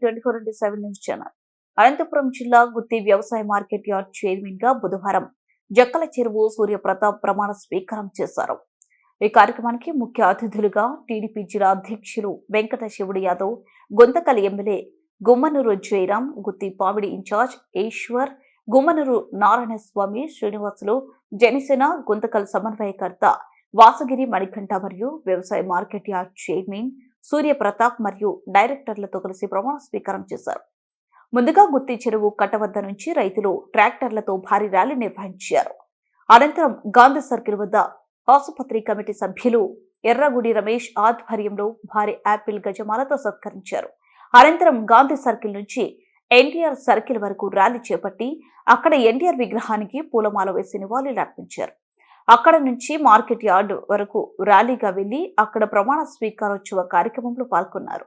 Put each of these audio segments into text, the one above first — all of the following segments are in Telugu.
Twenty four into seven news channel. Anantapuram జిల్లా గుత్తి వ్యవసాయ మార్కెట్ యార్డ్ చైర్మన్గా బుధవారం జక్కల చెరువు సూర్యప్రతాప్ ప్రమాణ స్వీకారం చేశారు. ఈ కార్యక్రమానికి ముఖ్య అతిథులుగా టీడీపీ జిల్లా అధ్యక్షులు వెంకట శివుడు యాదవ్ గొంతకల్ ఎమ్మెల్యే గుమ్మనూరు జయరాం గుత్తి పావిడి ఇన్ఛార్జ్ ఈశ్వర్ గుమ్మనూరు నారాయణస్వామి శ్రీనివాసులు జనసేన గుంతకల్ సమన్వయకర్త వాసగిరి మణికంఠ మరియు వ్యవసాయ market yard chairman Surya Pratap మరియు డైరెక్టర్లతో కలిసి ప్రమాణ స్వీకారం చేశారు. ముందుగా గుత్తి చెరువు కట్ట వద్ద నుంచి రైతులు ట్రాక్టర్లతో భారీ ర్యాలీ నిర్వహించారు. అనంతరం గాంధీ సర్కిల్ వద్ద ఆసుపత్రి కమిటీ సభ్యులు ఎర్రగుడి రమేష్ ఆధ్వర్యంలో భారీ యాపిల్ గజమాలతో సత్కరించారు. అనంతరం గాంధీ సర్కిల్ నుంచి ఎన్టీఆర్ సర్కిల్ వరకు ర్యాలీ చేపట్టి అక్కడ ఎన్టీఆర్ విగ్రహానికి పూలమాల వేసి నివాళులు అర్పించారు. అక్కడ నుంచి మార్కెట్ యార్డ్ వరకు ర్యాలీగా వెళ్ళి అక్కడ ప్రమాణ స్వీకారోత్సవ కార్యక్రమంలో పాల్గొన్నారు.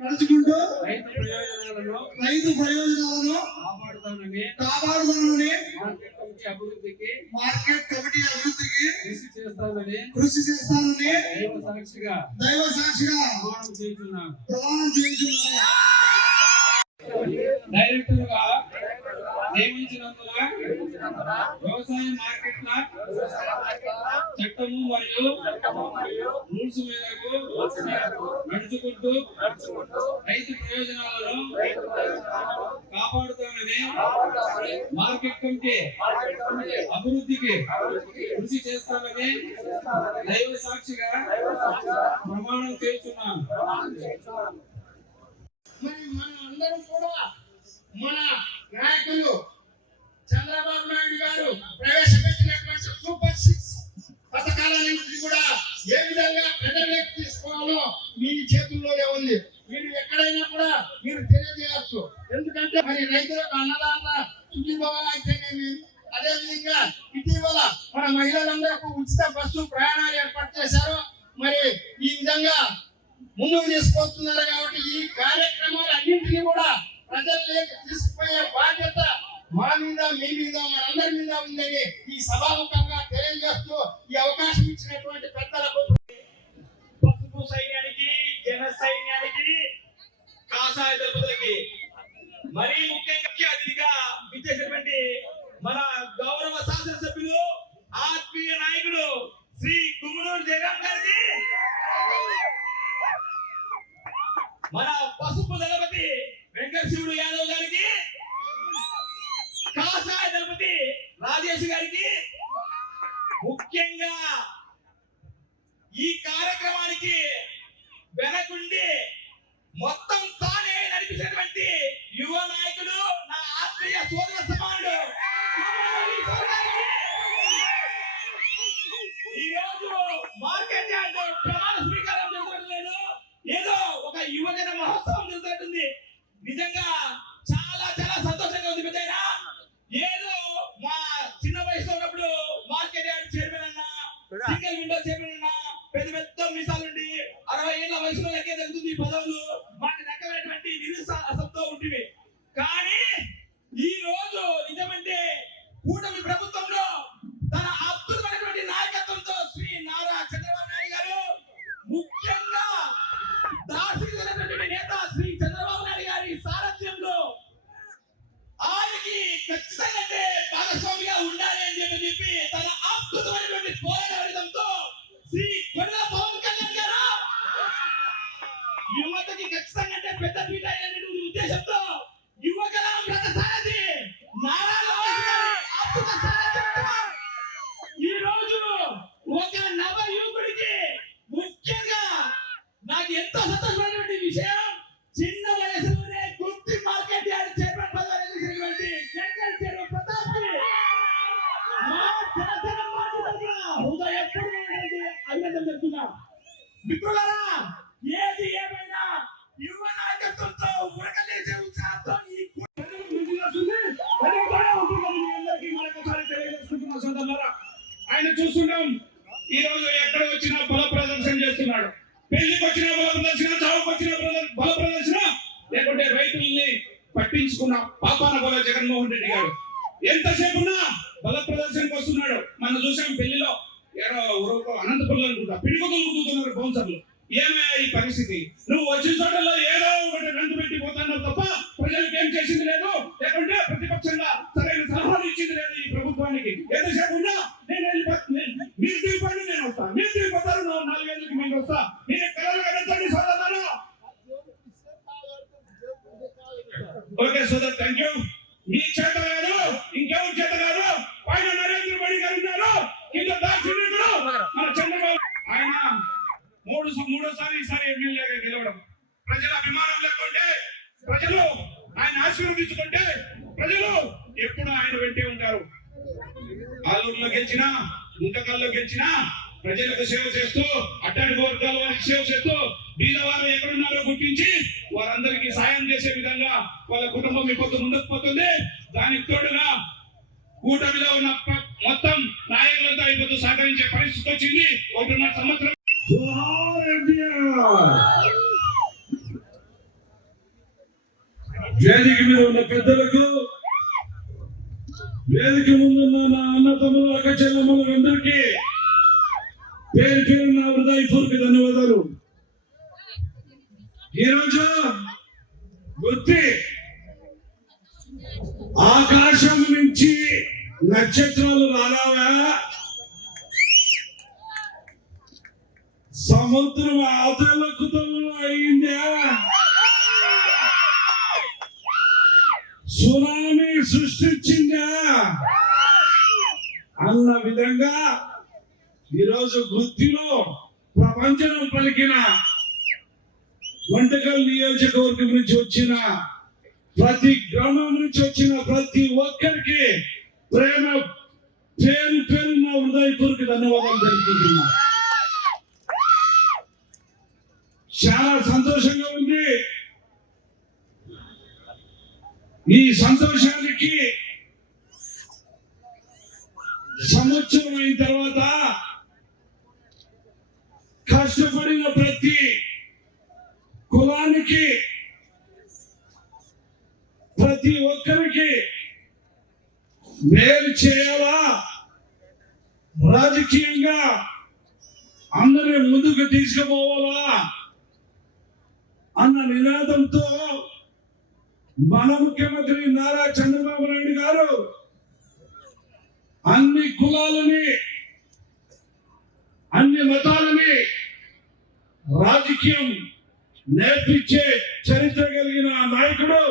నడుచుకుంటూ రైతు ప్రయోజనాలను రైతు ప్రయోజనాలను మార్కెట్ కమిటీ అభివృద్ధికి మార్కెట్ కమిటీ అభివృద్ధికి కృషి చేస్తానని కృషి చేస్తానని దైవ సాక్షిగా దైవ సాక్షిగా ప్రమాణం చేస్తున్నాను. ప్రమాణం చేయించున్నాను డైరెక్టర్గా నియమించినందున వ్యవసాయ మార్కెట్ల చట్టము మరియు రూల్స్ మేరకు నడుచుకుంటూ రైతు ప్రయోజనాలను కాపాడుతానని మార్కెట్ కమిటీ అభివృద్ధికి కృషి చేస్తానని దైవ సాక్షిగా ప్రమాణం చేస్తున్నాను. మరి మన అందరం కూడా మన నాయకులు చంద్రబాబు నాయుడు గారు ప్రవేశపెట్టినటువంటి సూపర్ సిక్స్ పథకాలన్నింటినీ కూడా ఏ విధంగా ప్రజల్లోకి తీసుకోవాలో మీ చేతుల్లోనే ఉంది. మీరు ఎక్కడైనా కూడా మీరు తెలియజేయచ్చు. ఎందుకంటే మరి రైతులకు అన్నదాన సుఖీభవ అయితేనేమి అదే విధంగా ఇటీవల మన మహిళలందరికీ ఉచిత బస్సు ప్రయాణాలు ఏర్పాటు చేశారు. మరి ఈ విధంగా ముందుకు తీసుకొస్తున్నారు కాబట్టి ఈ కార్యక్రమాలు అన్నింటినీ కూడా ప్రజల్లోకి తీసుకుపోయే బాధ్యత మా మీద మీ మీద మనందరి మీద ఉందని ఈ సభాముఖంగా తెలియజేస్తూ ఈ అవకాశం ఇచ్చినటువంటి పెద్దలకు పసుపు సైన్యానికి జన సైన్యానికి కాషాయ దళపతులకి మరీ ముఖ్యంగా ముఖ్య అతిథిగా విచ్చేసినటువంటి మన గౌరవ శాసనసభ్యులు ఆత్మీయ నాయకుడు శ్రీ కుమ్మనూరు జగన్ గారికి మన పసుపు దళపతి వెంకటశివుడు యాదవ్ గారికి కాషాయ దళపతి రాజేష్ గారికి ముఖ్యంగా ఈ కార్యక్రమానికి వెనకుండి మొత్తం తానే నడిపించినటువంటి యువ నాయకుడు నా ఆత్మీయ సోదర వయసులో లెక్కే ఈ పదవులు మాకు దక్కమైనటువంటి నిరుత్సాహంతో ఉంటుంది కానీ ఈ రోజు నిజమంటే కూటమి ప్రభుత్వంలో తన అద్భుతమైనటువంటి నాయకత్వంతో శ్రీ నారా చంద్రబాబు నాయుడు గారు ముఖ్యంగా దార్శనికమైనటువంటి నేత శ్రీ చంద్రబాబు నాయుడు గారి సారథ్యంలో ఆయనకి ఖచ్చితంగా అంటే భాగస్వామిగా ఉండాలి అని చెప్పి చెప్పి తన అద్భుతమైనటువంటి పోరాటంతో శ్రీ కొడల పవన్ కళ్యాణ్ గారు యువతకి ఖచ్చితంగా అంటే పెద్ద పీట అయినటువంటి ఉద్దేశంతో యువకలం రథ సారథి నారా లోకేష్ గారి అద్భుత సారథ్యంతో ఈ రోజు ఒక నవ యువకుడికి ముఖ్యంగా నాకు ఎంతో సంతోషమైనటువంటి విషయం. చిన్న వయసులోనే గుర్తి మార్కెట్ యార్డ్ చైర్మన్ పదవి ఎన్నికైనటువంటి జనరల్ చైర్మన్ ప్రతాప్కి మా జనసేన పార్టీ తరఫున హృదయపూర్వకమైనటువంటి అభినందనలు చెప్తున్నా మిత్రులారా ఏది ఏమైనా యువ నాయకత్వంతో ఉరకలేసే ఉత్సాహంతో ఈ ఆయన చూస్తున్నాం ఈ రోజు ఎక్కడ వచ్చినా బల ప్రదర్శన చేస్తున్నాడు. పెళ్ళికి వచ్చిన బల ప్రదర్శన చావుకు వచ్చిన బల- బల ప్రదర్శన లేకుంటే రైతుల్ని పట్టించుకున్న పాపాన బల జగన్మోహన్ రెడ్డి గారు. ఎంతసేపు ఉన్నా బల ప్రదర్శనకు వస్తున్నాడు. మనం చూసాం పెళ్ళిలో ఏడో ఊరుకో అనంతపురంలో అనుకుంటా పిడిపోతులు కుదుతున్నారు బౌన్సర్లు. ఏమయ్యా ఈ పరిస్థితి? నువ్వు వచ్చిన చోటల్లో ఏదో ఒకటి రంగు పెట్టి పోతున్నావు తప్ప ప్రజలకు ఏం చేసింది లేదు? లేకుంటే ప్రతిపక్షంగా సరైన సలహాలు ఇచ్చింది లేదు ఈ ప్రభుత్వానికి. ఎంతసేపు ఉన్నా నేను మీరు దిగిపోండి నేను వస్తాను మీరు దిగిపోతారు నాలుగేళ్ళకి వస్తా. నేను కలలు కనెత్తండి సోదరులారా ఓకే సోదర్ థ్యాంక్ యూ మీ చేత కాదు ఇంకెవరి చేత కాదు పైన నరేంద్ర మోడీ గారు ఉన్నారు. కింద దాక్షిణ్యుడు. మన చంద్రబాబు ఆయన మూడు మూడోసారి ఈసారి ఎమ్మెల్యేగా గెలవడం. ప్రజల అభిమానం లేకుంటే ప్రజలు ఆయన ఆశీర్వదించుకుంటే ప్రజలు ఎప్పుడు ఆయన వెంటే ఉంటారు. ఆలూరులో గెలిచినా గుంటకల్లో గెలిచినా ప్రజలకు సేవ చేస్తూ అట్టడి వర్గాల వారికి సేవ చేస్తూ బీదవారు ఎక్కడున్నారో గుర్తించి వారందరికీ సాయం చేసే విధంగా వాళ్ళ కుటుంబం ఇప్పుడు ముందుకు పోతుంది. దానికి తోడుగా కూటమిలో ఉన్న మొత్తం నాయకులంతా ఇప్పుడు సహకరించే పరిస్థితి వచ్చింది. ఒకటిన్నర సంవత్సరం. వేదిక మీద ఉన్న పెద్దలకు వేదిక ముందున్న నా అన్న తమ్ముడు అక్క చెల్లెమ్మలందరికీ పేరు పేరు నా హృదయపూర్వక ధన్యవాదాలు. ఈరోజు గుర్తి ఆకాశం నుంచి నక్షత్రాలు రాలావా సముద్రం అవతలకుతలు అయిందా? సునామీ సృష్టించిందా? అన్న విధంగా ఈరోజు వృత్తిలో ప్రపంచం పలికిన వంటకల్ నియోజకవర్గం నుంచి వచ్చిన ప్రతి గ్రామం నుంచి వచ్చిన ప్రతి ఒక్కరికి ప్రేమ పేరు పేరు నా హృదయపూర్వక ధన్యవాదాలు తెలుపుతున్నా చాలా సంతోషంగా ఉంది. ఈ సంతోషానికి సంవత్సరం అయిన తర్వాత కష్టపడిన ప్రతి కులానికి ప్రతి ఒక్కరికి మేలు చేయాలా? రాజకీయంగా అందరి ముందుకు తీసుకుపోవాలా? అన్న నినాదంతో మన ముఖ్యమంత్రి నారా చంద్రబాబు నాయుడు గారు అన్ని కులాలని అన్ని మతాలని రాజకీయం నేర్పించే చరిత్ర కలిగిన నాయకుడు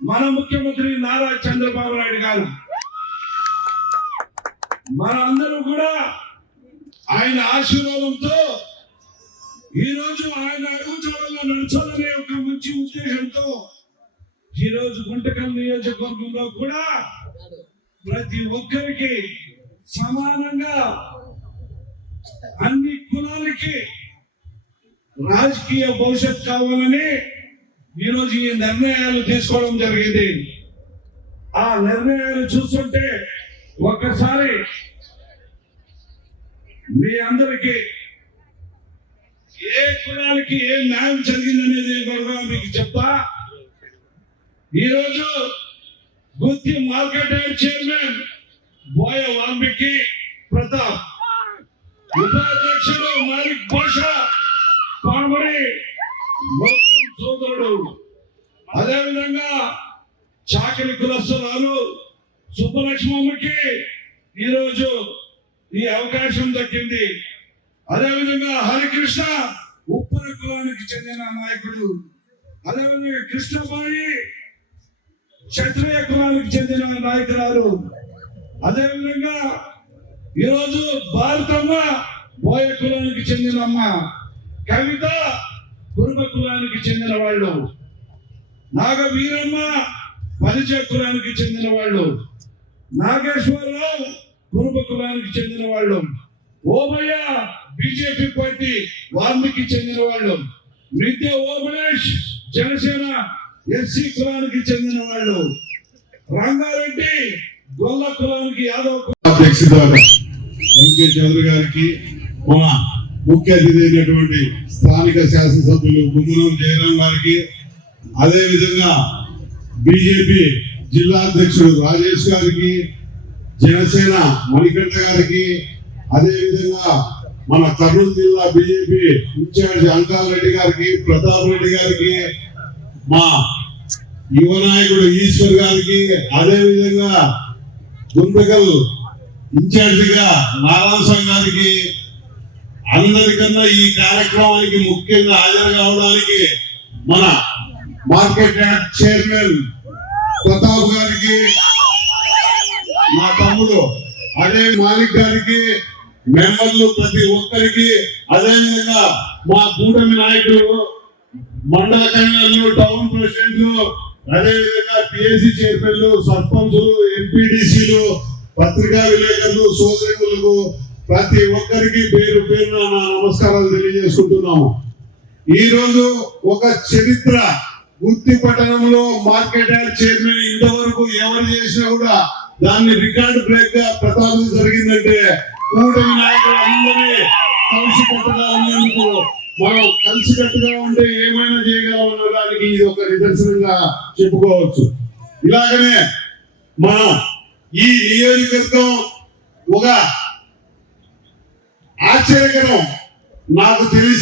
మన ముఖ్యమంత్రి నారా చంద్రబాబు నాయుడు గారు. మన అందరూ కూడా ఆయన ఆశీర్వాదంతో ఈ రోజు ఆయన అడుగుజాడల్లో నడచాలనే ఒక మంచి ఉద్దేశంతో ఈ రోజు గుంటకల్ నియోజకవర్గంలో కూడా ప్రతి ఒక్కరికి సమానంగా అన్ని కులాలకి రాజకీయ భవిష్యత్ కావాలని ఈరోజు ఈ నిర్ణయాలు తీసుకోవడం జరిగింది. ఆ నిర్ణయాలు చూస్తుంటే ఒక్కసారి మీ అందరికీ ఏ కులాలకి ఏ న్యాయం జరిగిందనేది కూడా మీకు చెప్తా. ఈరోజు గుత్తి మార్కెట్ చైర్మన్ బోయ వాల్మీకి ప్రతాప్ ఈరోజు ఈ అవకాశం దక్కింది. అదేవిధంగా హరికృష్ణ ఉప్పర కులానికి చెందిన నాయకుడు. అదేవిధంగా కృష్ణబాయి క్షత్రియ కులానికి చెందిన నాయకురాలు. అదేవిధంగా ఈరోజు భారతమ్మ బోయ కులానికి చెందిన అమ్మ. కవిత కురుమ కులానికి చెందిన వాళ్ళు. నాగ వీరమ్మ పరిచయ కులానికి చెందిన వాళ్ళు. నాగేశ్వరరావు కుటుంబానికి చెందిన వాళ్ళు. ఓబయ్య బీజేపీ పార్టీ వాల్మీకి చెందిన వాళ్ళు. నిత్య ఓమనేష్ జనసేన ఎస్సీ కులానికి చెందిన వాళ్ళు. రంగారెడ్డి గొల్ల కులానికి యాదవ్ వెంకయ్య చౌదరి గారికి మన ముఖ్య అతిథి అయినటువంటి స్థానిక శాసనసభ్యులు గుమ్మనం జయరాం గారికి అదేవిధంగా బీజేపీ జిల్లా అధ్యక్షుడు రాజేష్ గారికి జనసేన మణికంఠ గారికి అదే విధంగా మన కర్నూలు జిల్లా బీజేపీ ఇన్ఛార్జ్ అంకాల్ రెడ్డి గారికి ప్రతాప్ రెడ్డి గారికి మా యువ నాయకుడు ఈశ్వర్ గారికి అదే విధంగా గుంతకల్ ఇన్ఛార్జిగా నారాయణ గారికి అందరికన్నా ఈ కార్యక్రమానికి ముఖ్యంగా హాజరు కావడానికి మన మార్కెట్ యార్డ్ చైర్మన్ ప్రతాప్ గారికి మా తమ్ముడు అదే మాలిక్ గారికి మెంబర్లు ప్రతి ఒక్కరికి అదేవిధంగా మా కూటమి నాయకులు మండల కన్వీనర్లు టౌన్ ప్రెసిడెంట్లు అదేవిధంగా పిఎస్సి చైర్మన్లు సర్పంచులు ఎంపీడీసీలు పత్రికా విలేకరులు సోదరులకు ప్రతి ఒక్కరికి పేరు పేరున నా నమస్కారాలు తెలియజేసుకుంటున్నాము. ఈ రోజు ఒక చరిత్ర గుర్తి పట్టణంలో మార్కెట్ యార్డ్ చైర్మన్ ఇంతవరకు ఎవరు చేసినా కూడా దాన్ని రికార్డ్ బ్రేక్గా ప్రతాపం జరిగిందంటే కూటమి నాయకులు అందరినీ కలిసి కట్టుగా ఉన్నందుకు మనం కలిసికట్టుగా ఉంటే ఏమైనా చేయగలం దానికి ఇది ఒక నిదర్శనంగా చెప్పుకోవచ్చు. ఇలాగనే మన ఈ నియోజకవర్గం ఒక ఆశ్చర్యకరం నాకు తెలిసి